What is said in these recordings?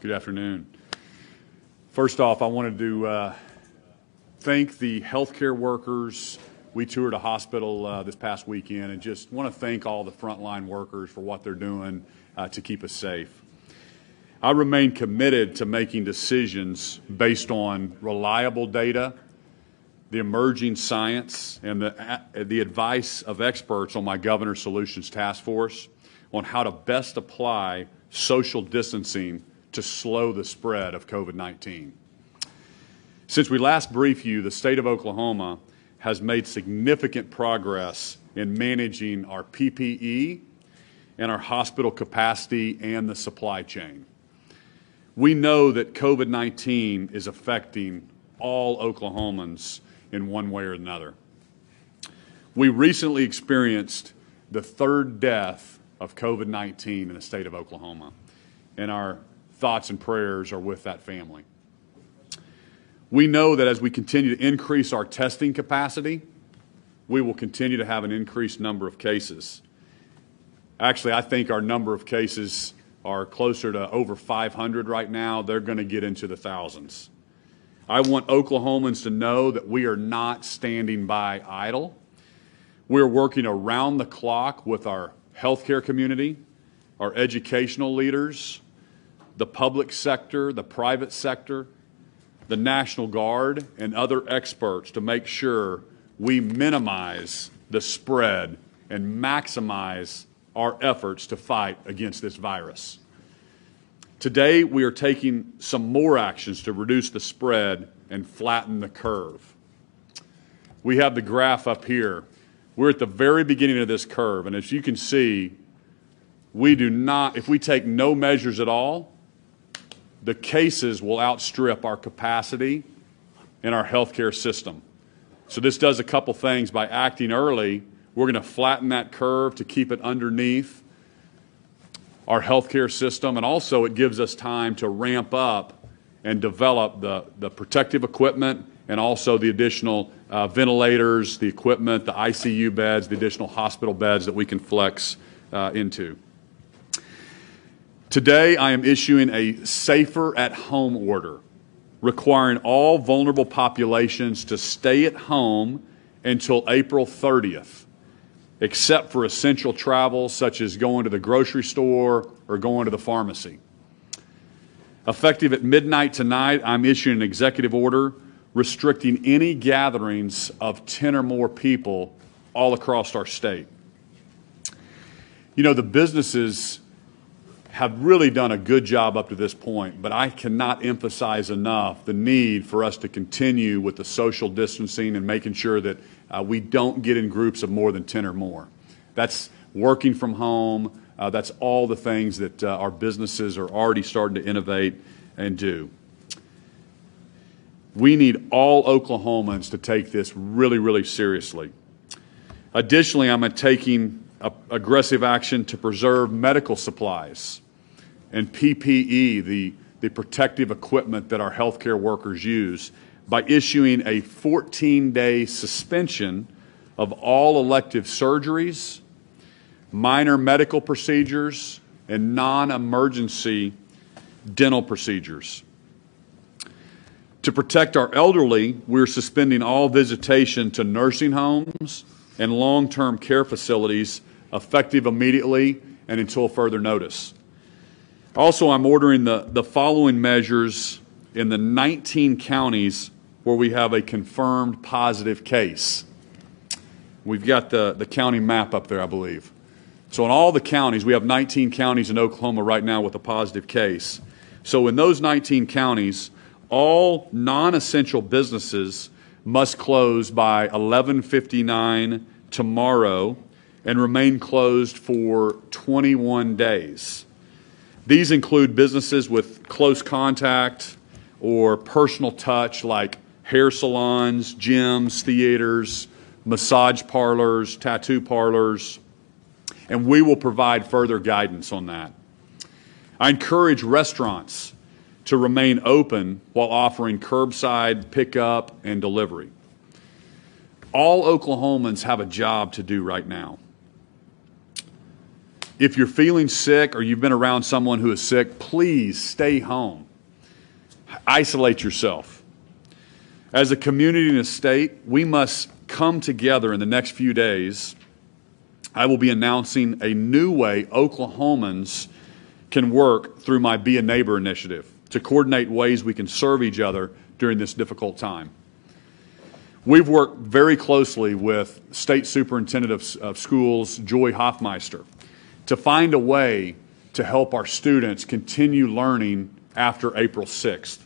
Good afternoon. First off, I wanted to thank the healthcare workers. We toured a hospital this past weekend and just want to thank all the frontline workers for what they're doing to keep us safe. I remain committed to making decisions based on reliable data, the emerging science, and the advice of experts on my Governor Solutions Task Force on how to best apply social distancing to slow the spread of COVID-19. Since we last briefed you, the state of Oklahoma has made significant progress in managing our PPE and our hospital capacity and the supply chain. We know that COVID-19 is affecting all Oklahomans in one way or another. We recently experienced the third death of COVID-19 in the state of Oklahoma, and our thoughts and prayers are with that family. We know that as we continue to increase our testing capacity, we will continue to have an increased number of cases. Actually, I think our number of cases are closer to over 500 right now. They're going to get into the thousands. I want Oklahomans to know that we are not standing by idle. We're working around the clock with our healthcare community, our educational leaders, the public sector, the private sector, the National Guard, and other experts to make sure we minimize the spread and maximize our efforts to fight against this virus. Today, we are taking some more actions to reduce the spread and flatten the curve. We have the graph up here. We're at the very beginning of this curve, and as you can see, we do not, if we take no measures at all, the cases will outstrip our capacity in our healthcare system. So this does a couple things. By acting early, we're going to flatten that curve to keep it underneath our healthcare system, and also it gives us time to ramp up and develop the protective equipment and also the additional ventilators, the equipment, the ICU beds, the additional hospital beds that we can flex into. Today, I am issuing a safer at home order requiring all vulnerable populations to stay at home until April 30th, except for essential travel such as going to the grocery store or going to the pharmacy. Effective at midnight tonight, I'm issuing an executive order restricting any gatherings of 10 or more people all across our state. You know, the businesses have really done a good job up to this point, but I cannot emphasize enough the need for us to continue with the social distancing and making sure that we don't get in groups of more than 10 or more. That's working from home. That's all the things that our businesses are already starting to innovate and do. We need all Oklahomans to take this really, really seriously. Additionally, I'm taking aggressive action to preserve medical supplies and PPE, the protective equipment that our healthcare workers use, by issuing a 14-day suspension of all elective surgeries, minor medical procedures, and non-emergency dental procedures. To protect our elderly, we're suspending all visitation to nursing homes and long-term care facilities effective immediately and until further notice. Also, I'm ordering the following measures in the 19 counties where we have a confirmed positive case. We've got the county map up there, I believe. So in all the counties, we have 19 counties in Oklahoma right now with a positive case. So in those 19 counties, all non-essential businesses must close by 11:59 tomorrow and remain closed for 21 days. These include businesses with close contact or personal touch like hair salons, gyms, theaters, massage parlors, tattoo parlors, and we will provide further guidance on that. I encourage restaurants to remain open while offering curbside pickup and delivery. All Oklahomans have a job to do right now. If you're feeling sick or you've been around someone who is sick, please stay home. Isolate yourself. As a community and a state, we must come together in the next few days. I will be announcing a new way Oklahomans can work through my Be a Neighbor initiative to coordinate ways we can serve each other during this difficult time. We've worked very closely with State Superintendent of Schools, Joy Hoffmeister, to find a way to help our students continue learning after April 6th.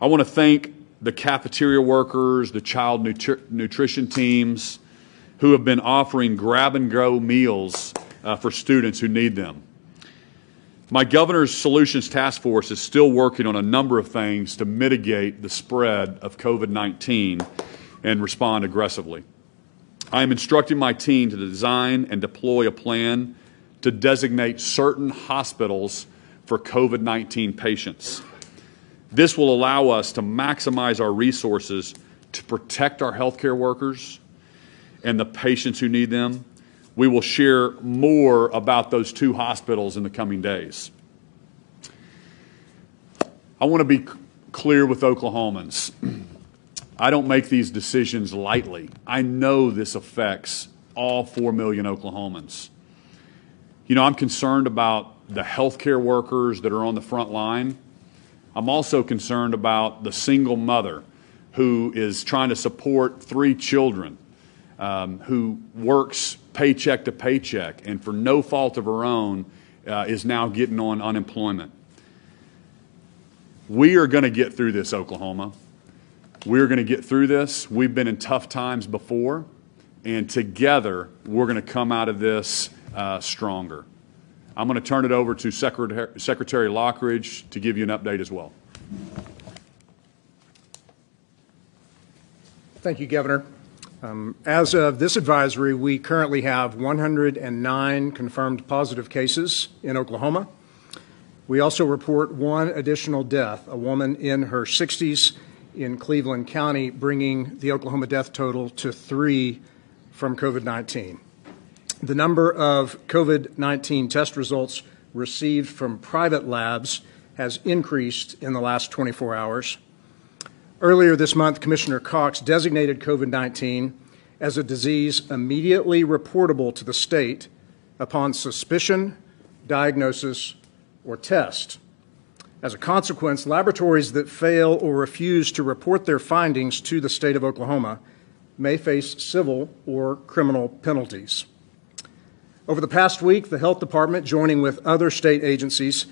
I want to thank the cafeteria workers, the child nutrition teams who have been offering grab-and-go meals for students who need them. My Governor's Solutions Task Force is still working on a number of things to mitigate the spread of COVID-19 and respond aggressively. I am instructing my team to design and deploy a plan to designate certain hospitals for COVID-19 patients. This will allow us to maximize our resources to protect our healthcare workers and the patients who need them. We will share more about those two hospitals in the coming days. I want to be clear with Oklahomans. I don't make these decisions lightly. I know this affects all 4 million Oklahomans. You know, I'm concerned about the healthcare workers that are on the front line. I'm also concerned about the single mother who is trying to support 3 children, who works paycheck to paycheck and for no fault of her own is now getting on unemployment. We are going to get through this, Oklahoma. We're going to get through this. We've been in tough times before, and together we're going to come out of this stronger. I'm going to turn it over to Secretary Lockridge to give you an update as well. Thank you, Governor. As of this advisory, we currently have 109 confirmed positive cases in Oklahoma. We also report 1 additional death, a woman in her 60s in Cleveland County, bringing the Oklahoma death total to 3 from COVID-19. The number of COVID-19 test results received from private labs has increased in the last 24 hours. Earlier this month, Commissioner Cox designated COVID-19 as a disease immediately reportable to the state upon suspicion, diagnosis, or test. As a consequence, laboratories that fail or refuse to report their findings to the state of Oklahoma may face civil or criminal penalties. Over the past week, the Health Department, joining with other state agencies,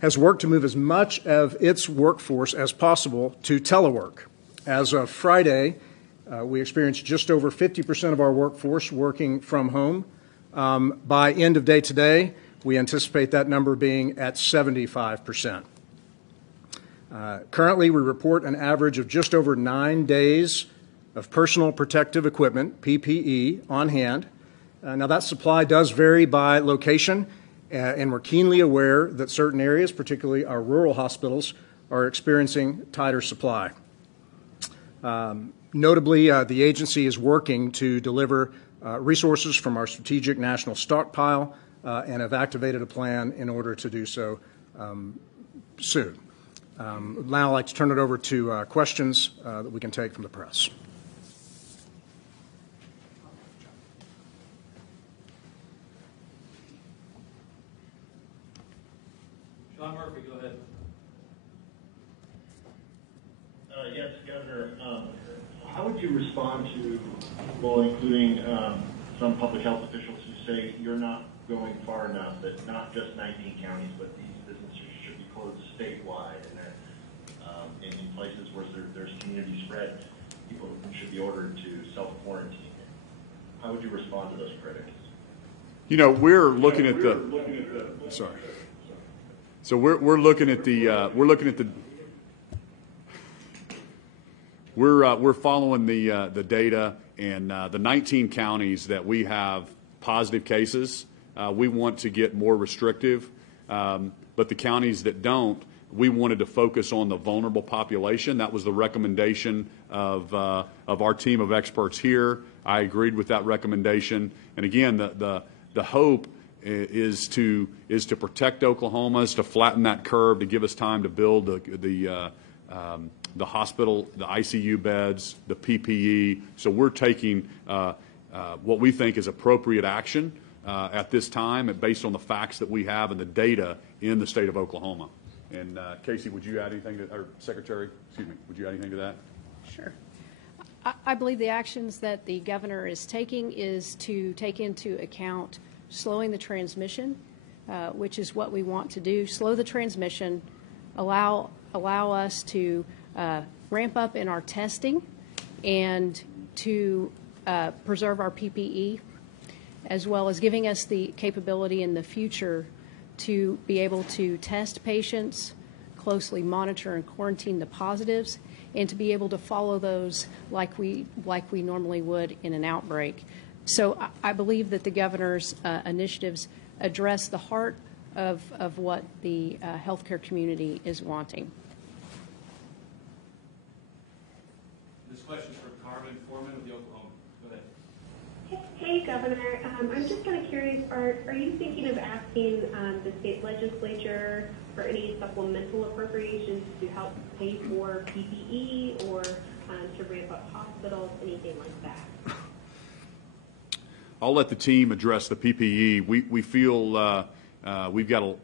has worked to move as much of its workforce as possible to telework. As of Friday, we experienced just over 50% of our workforce working from home. By end of day today, we anticipate that number being at 75%. Currently, we report an average of just over 9 days of personal protective equipment, PPE, on hand. Now, that supply does vary by location, and we're keenly aware that certain areas, particularly our rural hospitals, are experiencing tighter supply. Notably, the agency is working to deliver resources from our strategic national stockpile and have activated a plan in order to do so soon. Now I'd like to turn it over to questions that we can take from the press. John Murphy, go ahead. Yes, Governor. How would you respond to people, including some public health officials, who say you're not going far enough, that not just 19 counties, but these businesses should be closed statewide, and that in places where there's community spread, people should be ordered to self-quarantine? How would you respond to those critics? You know, we're looking at the. Sorry. So we're looking at the we're following the data, and the 19 counties that we have positive cases, we want to get more restrictive, but the counties that don't, we wanted to focus on the vulnerable population. That was the recommendation of our team of experts here. I agreed with that recommendation, and again, the hope is to protect Oklahoma, is to flatten that curve, to give us time to build the hospital, the ICU beds, the PPE. So we're taking what we think is appropriate action at this time, and based on the facts that we have and the data in the state of Oklahoma. And Casey, would you add anything to, or Secretary, excuse me, would you add anything to that? Sure. I believe the actions that the governor is taking is to take into account slowing the transmission, which is what we want to do. Slow the transmission, allow us to ramp up in our testing, and to preserve our PPE, as well as giving us the capability in the future to be able to test patients, closely monitor and quarantine the positives, and to be able to follow those like we normally would in an outbreak. So I believe that the governor's initiatives address the heart of what the healthcare community is wanting. This question is from Carmen Foreman of the Oklahoman. Go ahead. Hey, Governor. I'm just kind of curious, are you thinking of asking the state legislature for any supplemental appropriations to help pay for PPE or to ramp up hospitals, anything like that? I'll let the team address the PPE. We feel we've got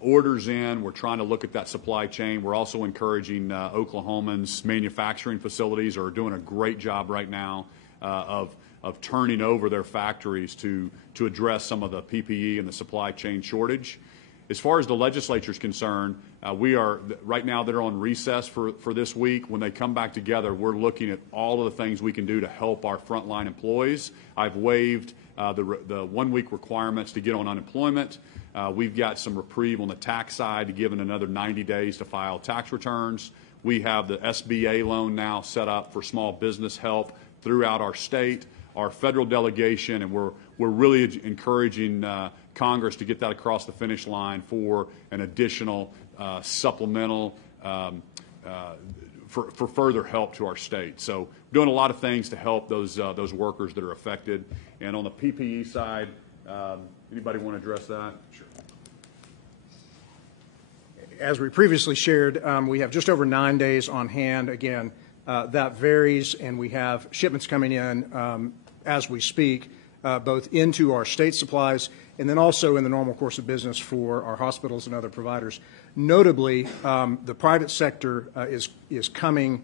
orders in. We're trying to look at that supply chain. We're also encouraging Oklahoman's manufacturing facilities are doing a great job right now of turning over their factories to address some of the PPE and the supply chain shortage. As far as the legislature is concerned, we are right now they're on recess for this week. When they come back together, we're looking at all of the things we can do to help our frontline employees. I've waived the 1 week requirements to get on unemployment. We've got some reprieve on the tax side to give them another 90 days to file tax returns. We have the SBA loan now set up for small business help throughout our state, our federal delegation, and we're really encouraging Congress to get that across the finish line for an additional supplemental for further help to our state. So doing a lot of things to help those workers that are affected. And on the PPE side, anybody want to address that? Sure. As we previously shared, we have just over 9 days on hand. Again, that varies, and we have shipments coming in as we speak, both into our state supplies and then also in the normal course of business for our hospitals and other providers. Notably, the private sector is coming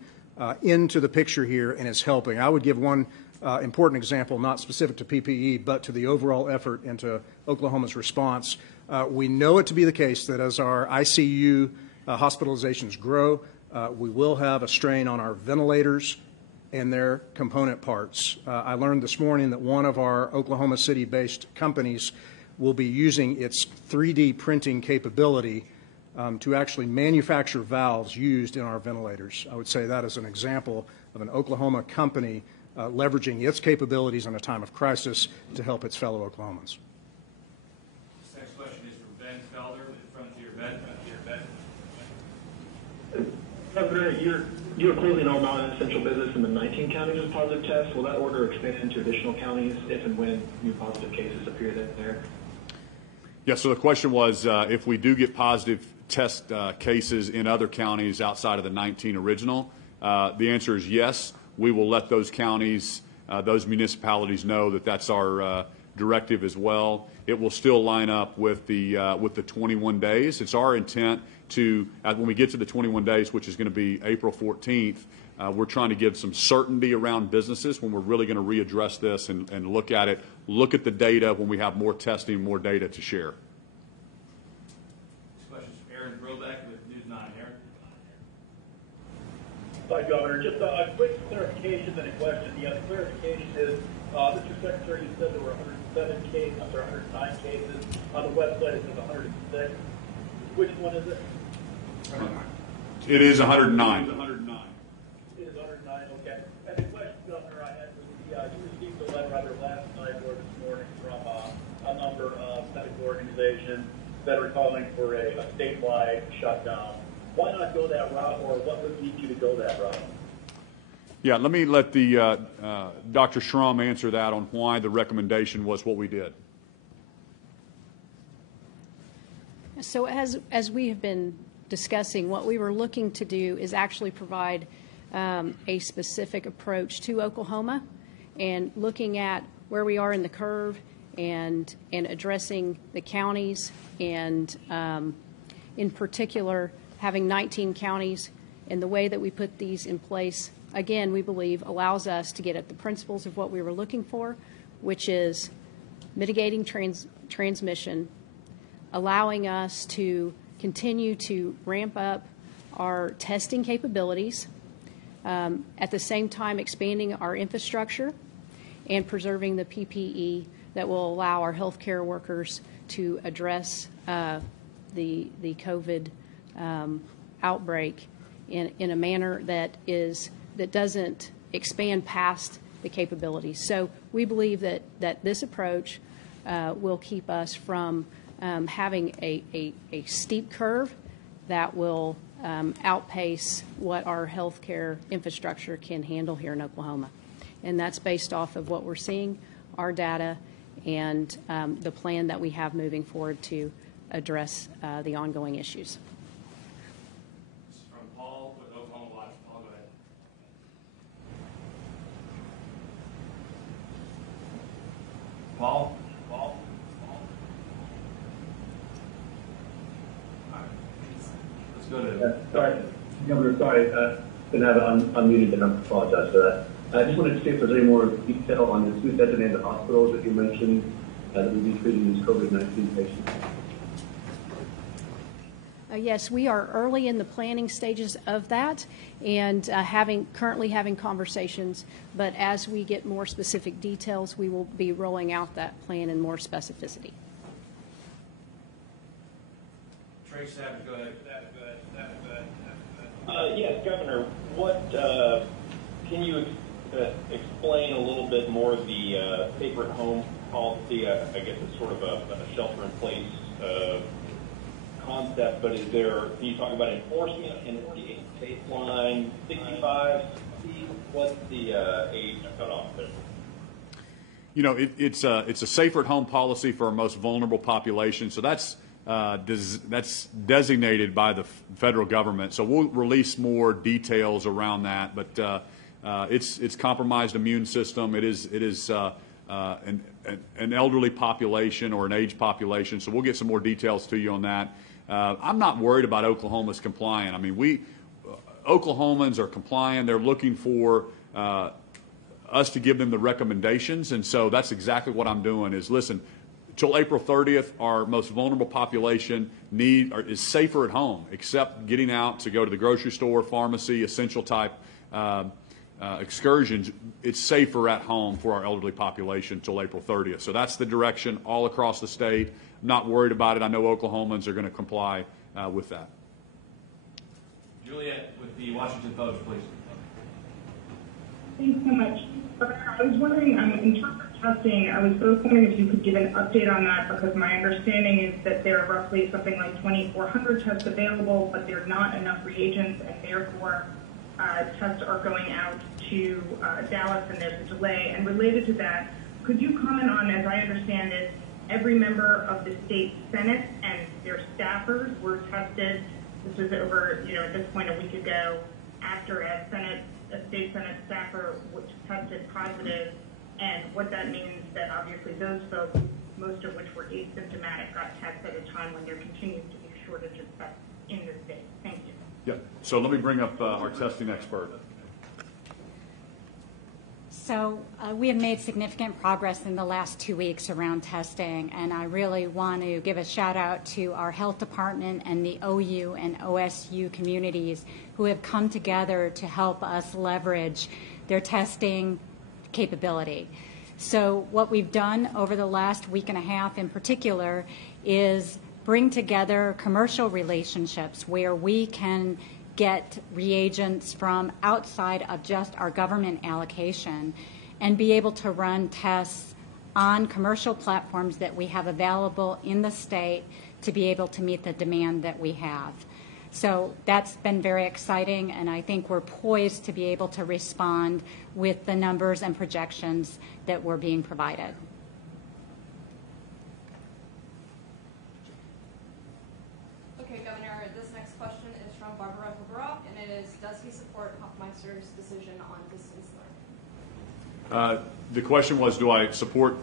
into the picture here and is helping. I would give one important example, not specific to PPE, but to the overall effort into Oklahoma's response. We know it to be the case that as our ICU hospitalizations grow, we will have a strain on our ventilators and their component parts. I learned this morning that one of our Oklahoma City-based companies will be using its 3D printing capability to actually manufacture valves used in our ventilators. I would say that is an example of an Oklahoma company leveraging its capabilities in a time of crisis to help its fellow Oklahomans. This next question is from Ben Felder with Frontier Vet. Governor, you're closing all non-essential business in the 19 counties with positive tests. Will that order expand into additional counties if and when new positive cases appear there? Yeah, so the question was if we do get positive test cases in other counties outside of the 19 original, the answer is yes. We will let those counties, those municipalities know that that's our directive as well. It will still line up with the 21 days. It's our intent to, when we get to the 21 days, which is going to be April 14th, we're trying to give some certainty around businesses when we're really going to readdress this and look at it, look at the data when we have more testing, more data to share. This question is from Aaron Brobeck with News 9. Aaron. Hi, Governor. Just a quick clarification and a question. The clarification is, Mr. Secretary, you said there were 109 cases. On the website, it says 106. Which one is it? It is 109. It is 109, okay. And the question, Governor, I had was, you received a letter either last night or this morning from a number of medical organizations that are calling for a statewide shutdown. Why not go that route, or what would lead you to go that route? Yeah, let me let the Dr. Schrum answer that on why the recommendation was what we did. So as we have been discussing, what we were looking to do is actually provide a specific approach to Oklahoma and looking at where we are in the curve and addressing the counties and in particular having 19 counties, and the way that we put these in place, again, we believe allows us to get at the principles of what we were looking for, which is mitigating transmission, allowing us to continue to ramp up our testing capabilities, at the same time expanding our infrastructure and preserving the PPE that will allow our healthcare workers to address the COVID outbreak in a manner that doesn't expand past the capabilities. So we believe that this approach will keep us from having a steep curve that will outpace what our healthcare infrastructure can handle here in Oklahoma. And that's based off of what we're seeing, our data, and the plan that we have moving forward to address the ongoing issues. This is from Paul with Oklahoma Watch. Paul, go ahead. Paul? All right. Let's go to... Sorry, Governor, sorry, didn't have it unmuted, and I apologize for that. I just wanted to see if there's any more detail on the two designated hospitals that you mentioned that will be treating these COVID-19 patients. Yes, we are early in the planning stages of that and currently having conversations, but as we get more specific details, we will be rolling out that plan in more specificity. Trey Savage, go ahead. Yes, Governor, what can you explain a little bit more of the safer at home policy? I guess it's sort of a shelter-in-place concept, but can you talk about enforcement and the baseline 65? What's the age cutoff there? You know, it's a safer at home policy for our most vulnerable population. So that's designated by the federal government. So we'll release more details around that. But it's compromised immune system. It is an elderly population or an aged population. So we'll get some more details to you on that. I'm not worried about Oklahoma's compliant. I mean, Oklahomans are compliant. They're looking for us to give them the recommendations, and so that's exactly what I'm doing. Is listen, till April 30th, our most vulnerable population is safer at home, except getting out to go to the grocery store, pharmacy, essential type excursions. It's safer at home for our elderly population till April 30th. So that's the direction all across the state. I'm not worried about it. I know Oklahomans are going to comply with that. Juliet with the Washington Post, please. Thanks so much. I was wondering, in terms of testing, I was both wondering if you could give an update on that, because my understanding is that there are roughly something like 2,400 tests available, but there are not enough reagents, and therefore tests are going out to Dallas, and there's a delay. And related to that, could you comment on, as I understand it, every member of the state Senate and their staffers were tested? This was over, at this point a week ago, after a state Senate staffer which tested positive, and what that means that obviously those folks, most of which were asymptomatic, got tested at a time when there continues to be a shortage of tests in the state. Thank you. Yeah. So let me bring up our testing expert. So we have made significant progress in the last 2 weeks around testing, and I really want to give a shout out to our health department and the OU and OSU communities who have come together to help us leverage their testing capability. So what we've done over the last week and a half in particular is bring together commercial relationships where we can get reagents from outside of just our government allocation and be able to run tests on commercial platforms that we have available in the state to be able to meet the demand that we have. So that's been very exciting, and I think we're poised to be able to respond with the numbers and projections that were being provided. does he support Hoffmeister's decision on distance learning? The question was, do I support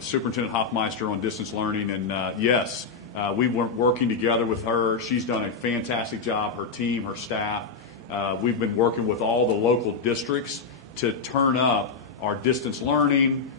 Superintendent Hoffmeister on distance learning? And yes, we were working together with her. She's done a fantastic job, her team, her staff. We've been working with all the local districts to turn up our distance learning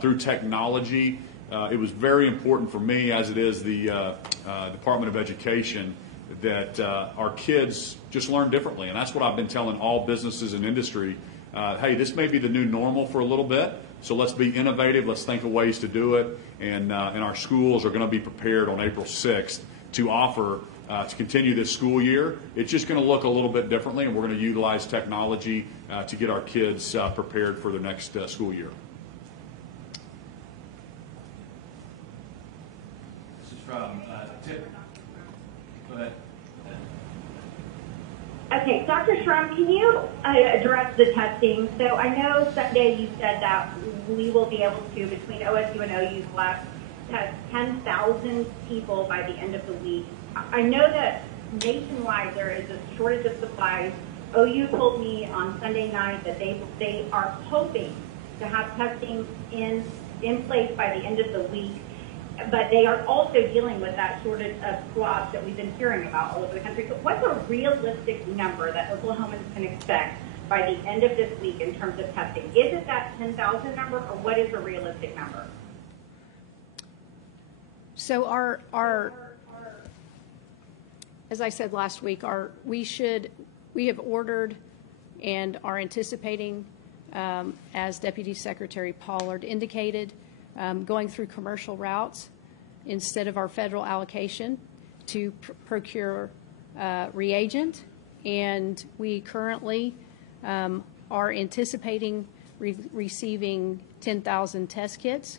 through technology. It was very important for me, as it is the Department of Education, that our kids just learn differently. And that's what I've been telling all businesses and industry. Hey, this may be the new normal for a little bit, so let's be innovative. Let's think of ways to do it. And our schools are going to be prepared on April 6th to offer, to continue this school year. It's just going to look a little bit differently, and we're going to utilize technology to get our kids prepared for the next school year. This is from Tip. Go ahead. Okay, Dr. Schramm, can you address the testing? So I know Sunday you said that we will be able to, between OSU and OU's labs, test 10,000 people by the end of the week. I know that nationwide there is a shortage of supplies. OU told me on Sunday night that they are hoping to have testing in place by the end of the week. But they are also dealing with that shortage of swabs that we've been hearing about all over the country. So what's a realistic number that Oklahomans can expect by the end of this week in terms of testing? Is it that 10,000 number, or what is a realistic number? So as I said last week, we have ordered and are anticipating, as Deputy Secretary Pollard indicated, going through commercial routes instead of our federal allocation to procure reagent. And we currently are anticipating receiving 10,000 test kits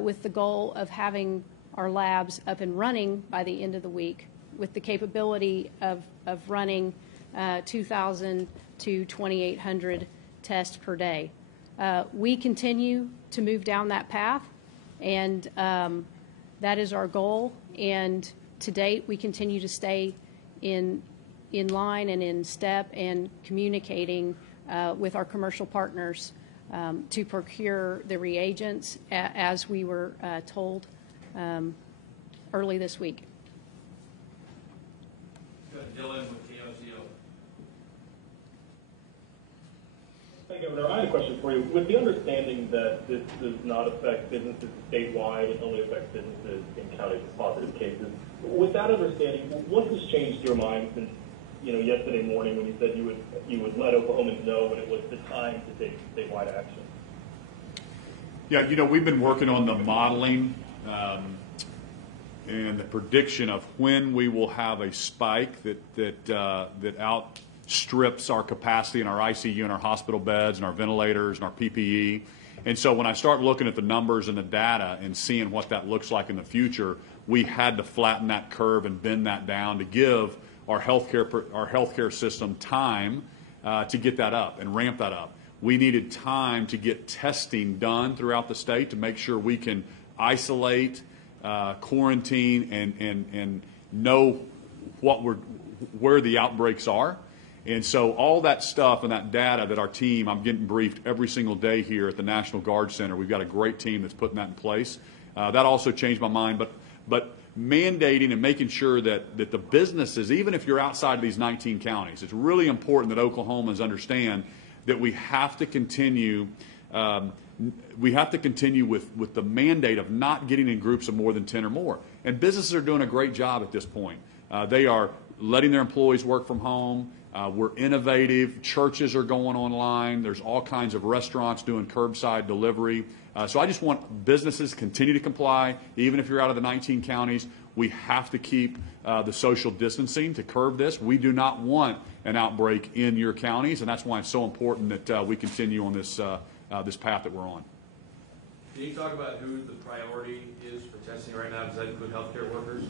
with the goal of having our labs up and running by the end of the week, with the capability of running 2,000 to 2,800 tests per day. We continue to move down that path, and that is our goal. And to date, we continue to stay in line and in step and communicating with our commercial partners to procure the reagents as we were told early this week. Good. Dylan with TOCO. Hey, Governor, I had a question for you. With the understanding that this does not affect businesses statewide, it only affects businesses in counties with positive cases, with that understanding, what has changed your mind since yesterday morning when you said you would let Oklahomans know when it was the time to take statewide action? Yeah, we've been working on the modeling and the prediction of when we will have a spike that outstrips our capacity in our ICU and our hospital beds and our ventilators and our PPE. And so when I start looking at the numbers and the data and seeing what that looks like in the future, we had to flatten that curve and bend that down to give our healthcare system time to get that up and ramp that up. We needed time to get testing done throughout the state to make sure we can isolate, quarantine, and know where the outbreaks are. And so all that stuff and that data that our team, I'm getting briefed every single day here at the National Guard Center. We've got a great team that's putting that in place. That also changed my mind. But mandating and making sure that the businesses, even if you're outside of these 19 counties, it's really important that Oklahomans understand that we have to continue with the mandate of not getting in groups of more than 10 or more. And businesses are doing a great job at this point. They are letting their employees work from home. We're innovative. Churches are going online. There's all kinds of restaurants doing curbside delivery. So I just want businesses to continue to comply, even if you're out of the 19 counties. We have to keep the social distancing to curb this. We do not want an outbreak in your counties, and that's why it's so important that we continue on this path that we're on. Can you talk about who the priority is for testing right now? Does that include healthcare workers?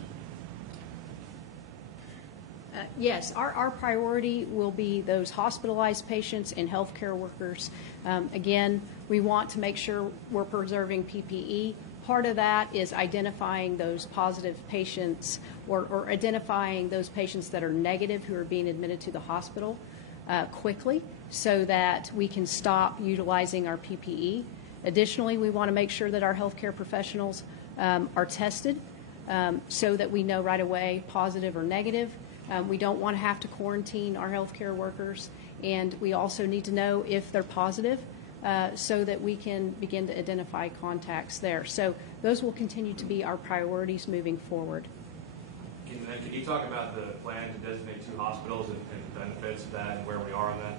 Yes, our priority will be those hospitalized patients and healthcare workers. Again, we want to make sure we're preserving PPE Part of that is identifying those positive patients or identifying those patients that are negative who are being admitted to the hospital quickly so that we can stop utilizing our PPE. Additionally, we want to make sure that our healthcare professionals are tested so that we know right away positive or negative. We don't want to have to quarantine our healthcare workers, and we also need to know if they're positive so that we can begin to identify contacts there. So those will continue to be our priorities moving forward. Can you talk about the plan to designate 2 hospitals and the benefits of that and where we are on that?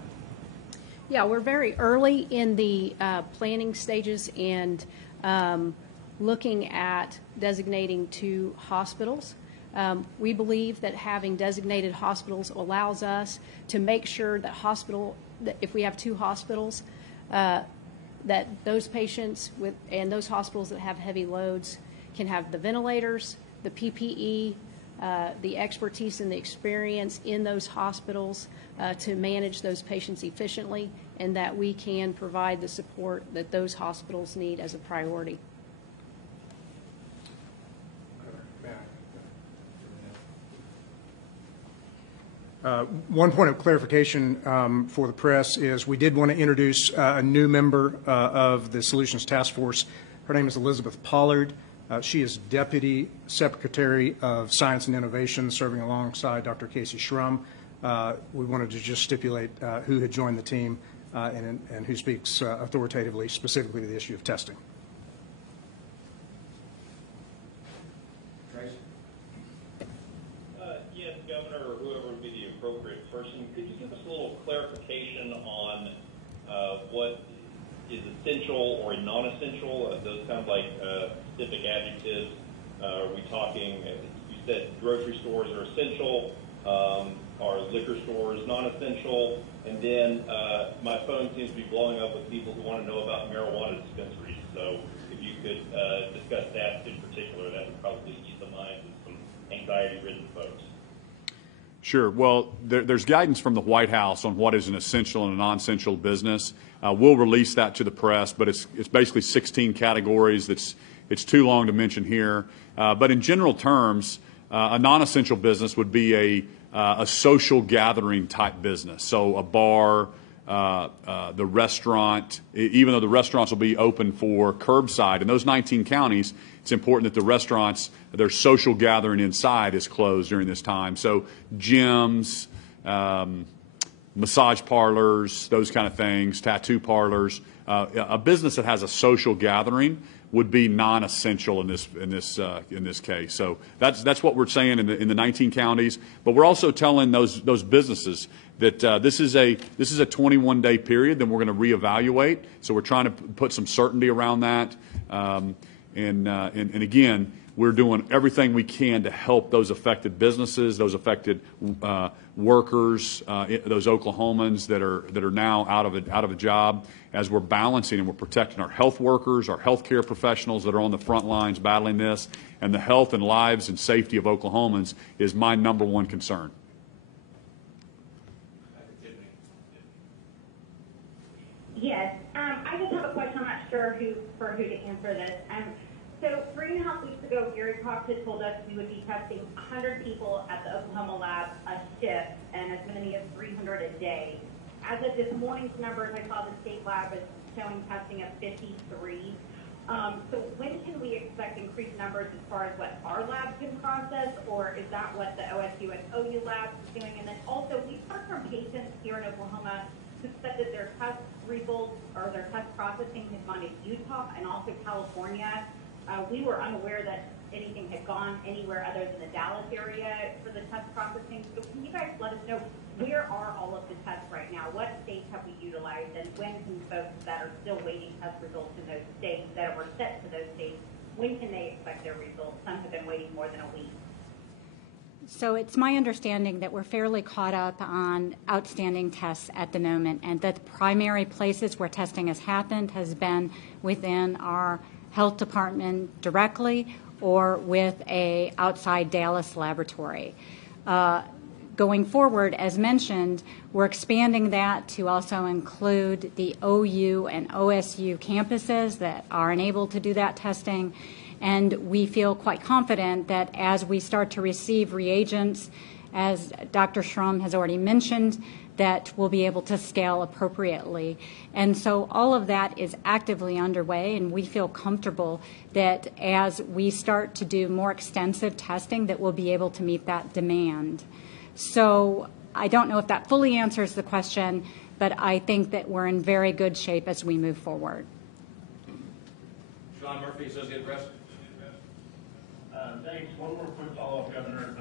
Yeah, we're very early in the planning stages and looking at designating 2 hospitals. We believe that having designated hospitals allows us to make sure that if we have 2 hospitals, that those patients and those hospitals that have heavy loads can have the ventilators, the PPE, the expertise and the experience in those hospitals to manage those patients efficiently, and that we can provide the support that those hospitals need as a priority. One point of clarification for the press is we did want to introduce a new member of the Solutions Task Force. Her name is Elizabeth Pollard. She is Deputy Secretary of Science and Innovation, serving alongside Dr. Casey Schrum. We wanted to just stipulate who had joined the team and who speaks authoritatively, specifically to the issue of testing. Yes, Governor, or whoever would be the appropriate person, could you give us a little clarification on what is essential or non-essential? Those sound like specific adjectives. Are we talking, you said grocery stores are essential, are liquor stores non-essential? And then my phone seems to be blowing up with people who want to know about marijuana dispensaries. So if you could discuss that in particular, that would probably ease the minds of some anxiety-ridden folks. Sure. Well, there's guidance from the White House on what is an essential and a non-essential business. We'll release that to the press, but it's basically 16 categories. It's too long to mention here. But in general terms, a non-essential business would be a social gathering type business. So a bar, the restaurant, even though the restaurants will be open for curbside. In those 19 counties, it's important that the restaurants, their social gathering inside is closed during this time. So gyms, massage parlors, those kind of things, tattoo parlors. A business that has a social gathering would be non-essential in this case. So that's what we're saying in the 19 counties. But we're also telling those businesses that this is a 21-day period. Then we're going to reevaluate. So we're trying to put some certainty around that. And again, we're doing everything we can to help those affected businesses, those affected workers, those Oklahomans that are now out of a job, as we're balancing and we're protecting our health workers, our healthcare professionals that are on the front lines battling this, and the health and lives and safety of Oklahomans is my number one concern. Yes, I just have a question. I'm not sure who to answer this. So 3.5 weeks ago, Gary Cox had told us we would be testing 100 people at the Oklahoma lab a shift and as many as 300 a day. As of this morning's numbers, I saw the state lab is showing testing of 53. So when can we expect increased numbers as far as what our lab can process, or is that what the OSU and OU labs is doing? And then also, we've heard from patients here in Oklahoma who said that their test results or their test processing had gone to Utah and also California. We were unaware that anything had gone anywhere other than the Dallas area for the test processing. So can you guys let us know, where are all of the tests right now? What states have we utilized, and when can folks that are still waiting test results in those states that were set to those states, when can they expect their results? Some have been waiting more than a week. So it's my understanding that we're fairly caught up on outstanding tests at the moment, and that the primary places where testing has happened has been within our health department directly or with a outside Dallas laboratory. going forward, as mentioned, we're expanding that to also include the OU and OSU campuses that are unable to do that testing. And we feel quite confident that as we start to receive reagents, as Dr. Schramm has already mentioned, that we'll be able to scale appropriately. And so all of that is actively underway, and we feel comfortable that as we start to do more extensive testing that we'll be able to meet that demand. So I don't know if that fully answers the question, but I think that we're in very good shape as we move forward. Sean Murphy, Associated Press. Thanks. One more quick follow-up, Governor.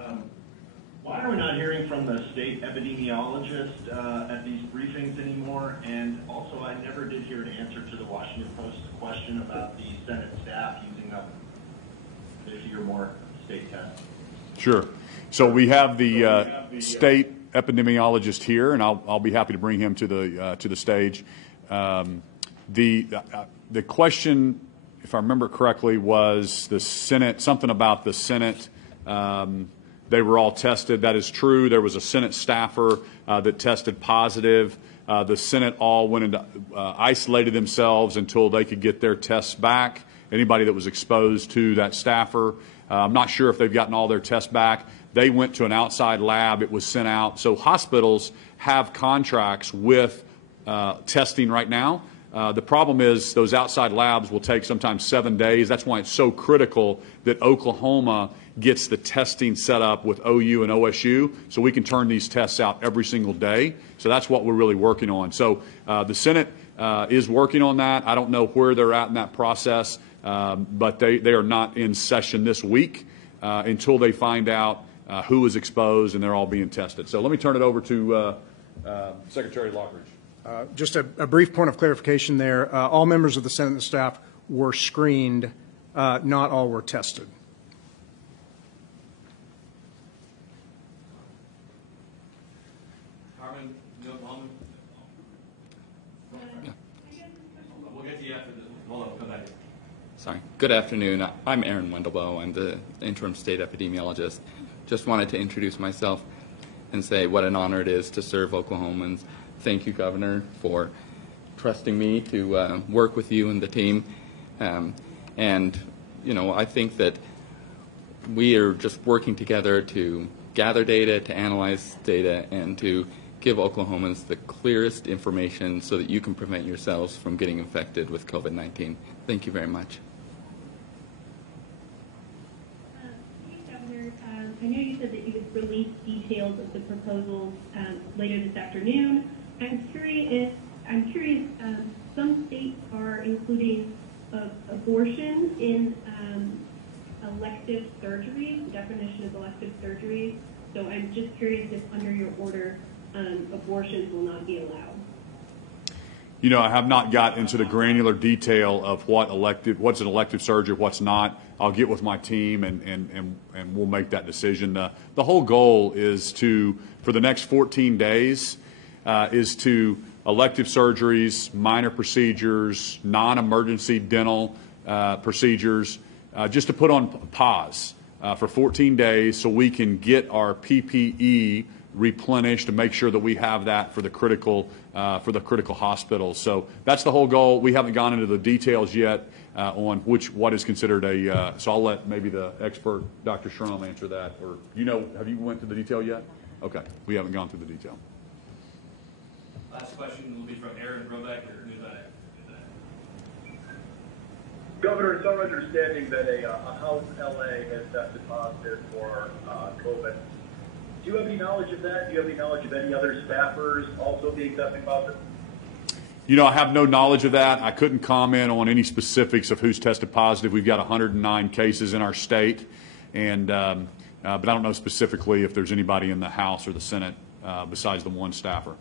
Why are we not hearing from the state epidemiologist at these briefings anymore? And also, I never did hear an answer to the Washington Post question about the Senate staff using up 50 or more state tests. Sure. So we have the state epidemiologist here, and I'll be happy to bring him to the stage. The question, if I remember correctly, was the Senate, something about the Senate. They were all tested. That is true. There was a Senate staffer that tested positive. The Senate all went into isolated themselves until they could get their tests back. Anybody that was exposed to that staffer, I'm not sure if they've gotten all their tests back. They went to an outside lab. It was sent out. So hospitals have contracts with testing right now. The problem is those outside labs will take sometimes 7 days. That's why it's so critical that Oklahoma gets the testing set up with OU and OSU so we can turn these tests out every single day. So that's what we're really working on. So the Senate is working on that. I don't know where they're at in that process, but they are not in session this week until they find out who is exposed and they're all being tested. So let me turn it over to Secretary Lockridge. Just a brief point of clarification there. All members of the Senate and staff were screened. Not all were tested. Carmen, Oklahoman. We'll get to you after this. Hold on, we'll come back. Sorry. Good afternoon. I'm Aaron Wendelboe. I'm the interim state epidemiologist. Just wanted to introduce myself and say what an honor it is to serve Oklahomans. Thank you, Governor, for trusting me to work with you and the team. And, you know, I think that we are just working together to gather data, to analyze data, and to give Oklahomans the clearest information so that you can prevent yourselves from getting infected with COVID-19. Thank you very much. Governor, I know you said that you would release details of the proposals later this afternoon. I'm curious, some states are including abortion in elective surgeries, the definition of elective surgeries. So I'm just curious if under your order, abortions will not be allowed. You know, I have not got into the granular detail of what's an elective surgery, what's not. I'll get with my team and we'll make that decision. The whole goal is for the next 14 days, is to elective surgeries, minor procedures, non-emergency dental procedures, just to put on pause for 14 days so we can get our PPE replenished to make sure that we have that for the critical hospitals. So that's the whole goal. We haven't gone into the details yet on what is considered so I'll let maybe the expert, Dr. Schramm, answer that. Or, have you went to the detail yet? Okay, we haven't gone through the detail. Last question will be from Aaron Roback, News on Air. Governor, it's our understanding that a house in LA has tested positive for COVID. Do you have any knowledge of that? Do you have any knowledge of any other staffers also being tested positive? I have no knowledge of that. I couldn't comment on any specifics of who's tested positive. We've got 109 cases in our state, and but I don't know specifically if there's anybody in the House or the Senate besides the one staffer.